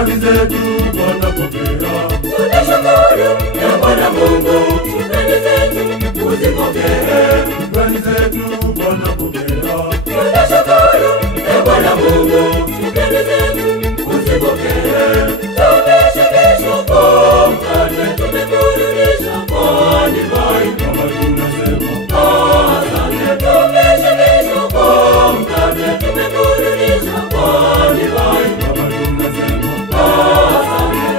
shukrani zetu Bwana pokea. Tunashukuru ya Bwana Mungu, shukrani zetu uzipokee. Shukrani zetu Bwana pokea. Tunashukuru ya Bwana Mungu, shukrani zetu uzipokee. Tumeshibishwa kwa mkate, tumeburudishwa kwa divai, Baba tunasema asante. Tumeshibishwa kwa mkate, tumeburudishwa kwa divai, Baba tunasema asante.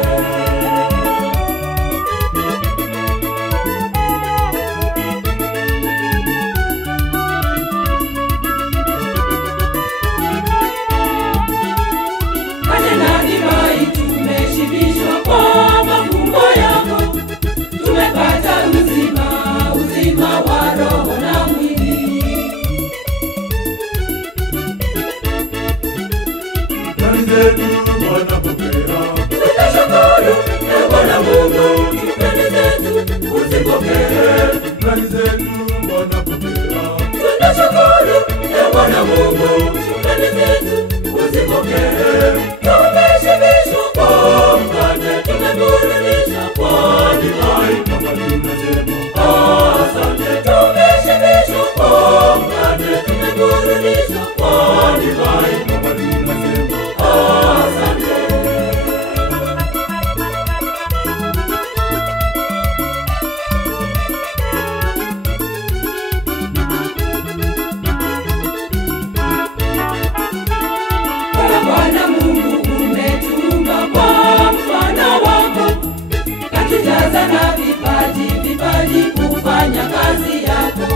Kate na divai tumeshibishwa kwa mafumbo yako, tumepata uzima, uzima wa roho na mwili. shukrani zetu Bwana pokea. Tunashukuru ya Bwana Mungu, shukrani zetu uzipokee. Shukrani zetu Bwana pokea. Tunashukuru ya Bwana Mungu, shukrani zetu uzipokee. Tumeshibishwa kwa mkate, tumeburudishwa kwa divai, Baba tunasema asante. Tumeshibishwa kwa mkate, tumeburudishwa kwa divai, Baba tunasema asante. Bwana Mungu umetuumba kwa mfano wako, katujaza na vipaji, vipaji kufanya kazi yako.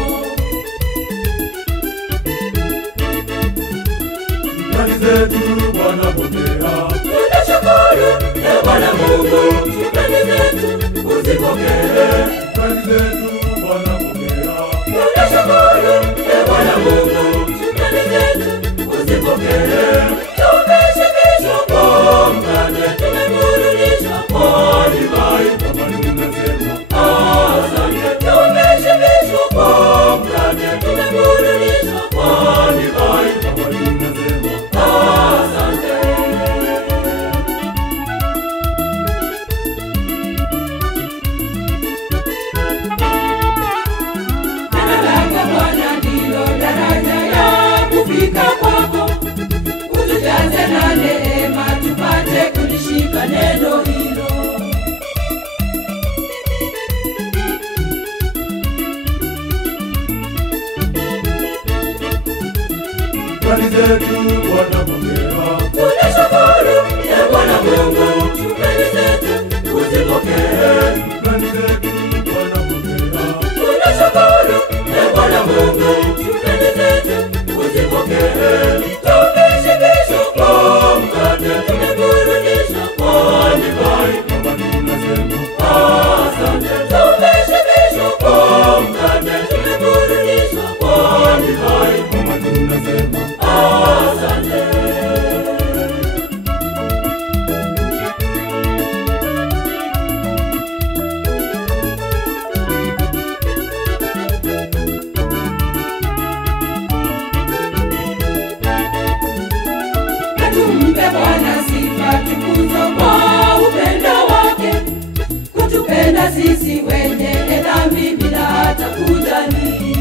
shukrani zetu Bwana pokea. Tunashukuru ya Bwana Mungu, shukrani zetu uzipokee. Shukrani zetu Bwana pokea. Tunashukuru ya Bwana Mungu, shukrani zetu uzipokee. Tumeshibishwa kwa mkate, tumeburudishwa kwa divai, Baba tunasema asante. Tumeshibishwa kwa mkate, tumeburudishwa kwa divai, Baba tunasema asante. Neno lako Bwana ndilo daraja ya kufika kwako, utujaze na neema tupate kulishika neno hilo. shukrani zetu Bwana pokea. Tunashukuru ya Bwana Mungu, shukrani zetu uzipokee. Shukrani zetu Bwana pokea. Tunashukuru ya Bwana Mungu, shukrani zetu uzipokee. Tumeshibishwa kwa mkate, tumeburudishwa kwa divai, Baba tunasema asante. Tumeshibishwa kwa mkate, tumeburudishwa kwa divai, Baba tunasema asante. Na tumpe Bwana sifa, tukuzo kwa upendo wake, kutupenda sisi wenye dhambi bila hata kujali.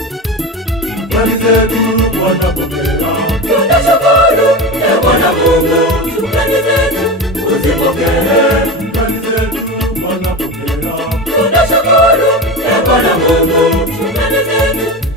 shukrani zetu Bwana pokea. Tunashukuru ya Bwana Mungu, shukrani zetu uzipokee. Shukrani zetu Bwana pokea. Tunashukuru ya Bwana Mungu, shukrani zetu